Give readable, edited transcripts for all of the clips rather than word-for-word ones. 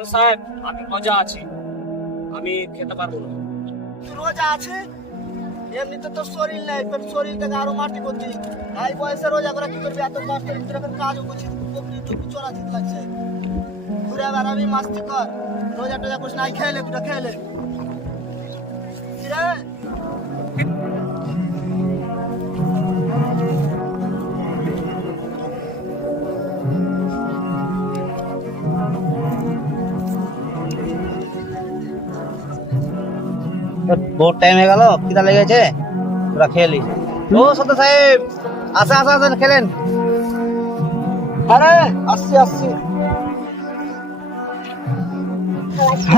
তো সাহেব আমি রোজা আছি, আমি খেতে পারবো না। তুই রোজা আছে এমনিতে তোর শরীর নেই, তোর শরীরটাকে আরো মাটি করছিস। এই বয়সে রোজা করে কি করবি? এত কষ্টের ভিতরে এখন কাজও করছিস, টুপি চড়াচিত লাগছে। ঘুরে বেড়াবি, মাস্তি কর, রোজা টোজা করিস নাই, খেলে দুটা খেলে কি রে? বহুত টাইম হয়ে গেল, খিদা লেগেছে, তোরা খেয়ে নি। ও সত্য সাহেব, আসা আসা আসেন, খেলেন। আরে আসছি আসছি।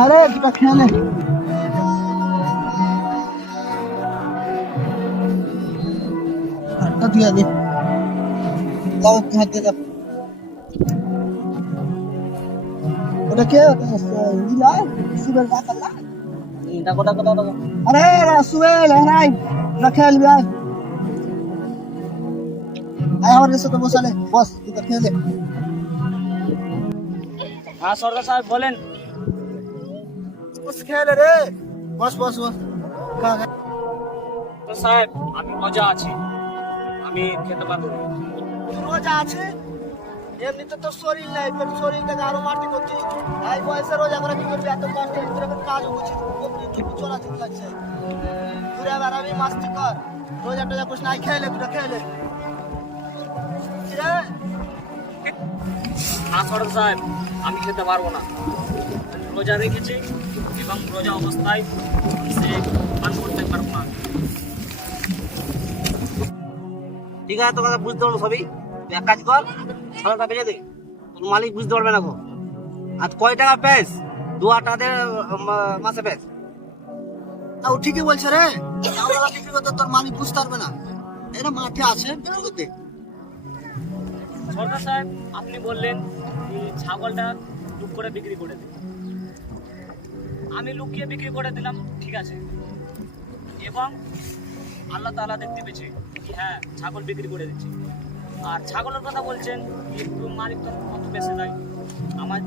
আরে দুটা খেলে হাতটা দিয়ে দি, দাও হাত দিয়ে দাও। ওটা কে? ইলা সুবেল বাকালা। ডাকো ডাকো ডাকো ডাকো। আরে সুবেল হারাই রাখে আলবি। আয় আমার সাথে বসালে বস, তুই তো খেলে। হ্যাঁ সরকার সাহেব বলেন। বস খেলে রে, বস বস বস। খা খা। তো সাহেব আমি রোজা আছি, আমি খেতে পারবো না। তুই রোজা আছে এমনিতে তোর শরীর নেই, তোর শরীরটাকে আরো মাটি করছিস। এই বয়সে রোজা করে কি করবি? এত কষ্টের ভিতরে এখন কাজও করছিস, টুপি চড়াচিত লাগছে। ঘুরে বেড়াবি, মাস্তি কর, রোজা টোজা করিস নাই, খেলে দুটা খেলে কি রে? হ্যাঁ সরকার সাহেব আমি খেতে পারবো না। আমি রোজা রেখেছি এবং রোজা অবস্থায় সে পান করতে পারবো না। ঠিক আছে, তোর কথা বুঝতে পারবো সবই। তুই এক কাজ কর, সাদাটা বেজে দে, তোর মালিক বুঝতে পারবে না গো। আর কয় টাকা পেস? 2 টাকা মাসে পেস। তাও ঠিকই বলছে রে, আমরা বিক্রি করতে তোর মালিক বুঝতে পারবে না। এরা মাঠে আছে বিক্রি করতে। সরকার সাহেব আপনি বললেন যে ছাগলটা লুক করে বিক্রি করে দিন, আমি লুকিয়ে বিক্রি করে দিলাম, ঠিক আছে। এবং আল্লাহ তাআলা দেখতে পেয়েছে কি হ্যাঁ ছাগল বিক্রি করে দিচ্ছি। আর ছাগলের কথা বলছেন একটু মালিক তো কত বেশি দেয়, আমার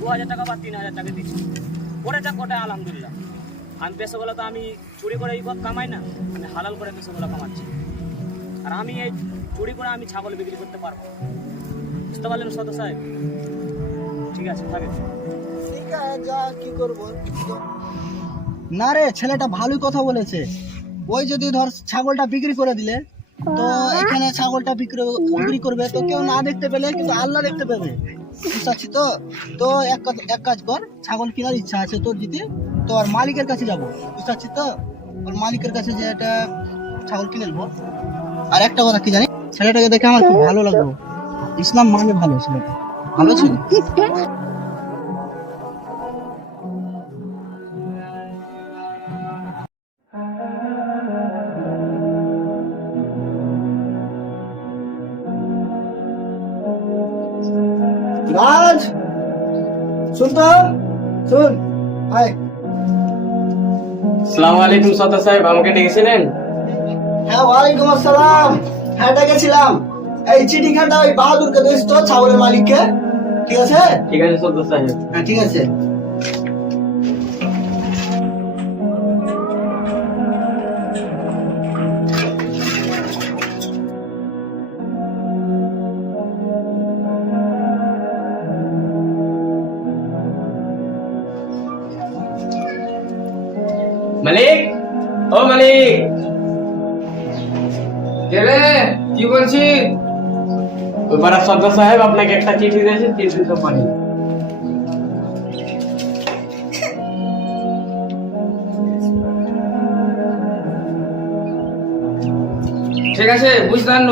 2000 টাকা বা 3000 টাকা দিচ্ছি, করে যাক ওটা আলহামদুলিল্লাহ। আমি পেশাগুলো তো আমি চুরি করে এই কামাই না, আমি হালাল করে পেশাগুলো কামাচ্ছি। আর আমি এই চুরি করে আমি ছাগল বিক্রি করতে পারবো, বুঝতে পারলেন সদর সাহেব? ঠিক আছে থাকেন। ঠিক আছে, যা কি করবো। না রে, ছেলেটা ভালোই কথা বলেছে। ওই যদি ধর ছাগলটা বিক্রি করে দিলে, তো এখানে ছাগলটা বিক্রি করবে তো কেউ না দেখতে পেলে কিন্তু আল্লাহ দেখতে পাবে, বুঝতে পারছি তো। তো এক কাজ কর, ছাগল কেনার ইচ্ছা আছে তোর যদি, তো আর মালিকের কাছে যাবো, বুঝতে পারছি তো। ওর মালিকের কাছে যে একটা ছাগল কিনে নেবো। আর একটা কথা কি জানি, ছেলেটাকে দেখে আমার খুব ভালো লাগলো। ইসলাম মানে ভালো ছেলেটা, ভালো ছিল। রাজ শুনতো, শুন আয়। আসসালামু আলাইকুম সদর সাহেব, আমাকে ডেকেছিলেন? হ্যাঁ ওয়ালাইকুম আসসালাম। হ্যাঁ ডেকেছিলাম। এই চিঠিখানটা ওই বাহাদুরকে দিস তো, ছাগলের মালিককে, ঠিক আছে? ঠিক আছে সদর সাহেব। হ্যাঁ ঠিক আছে। মালিক, ও মালিক। কে কি বলছি? ওই পাড়ার সদর সাহেব আপনাকে একটা চিঠি দিয়েছে, চিঠি তো পানি। ঠিক আছে বুঝলাম,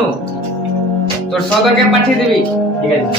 তোর সদরকে পাঠিয়ে দিবি। ঠিক আছে।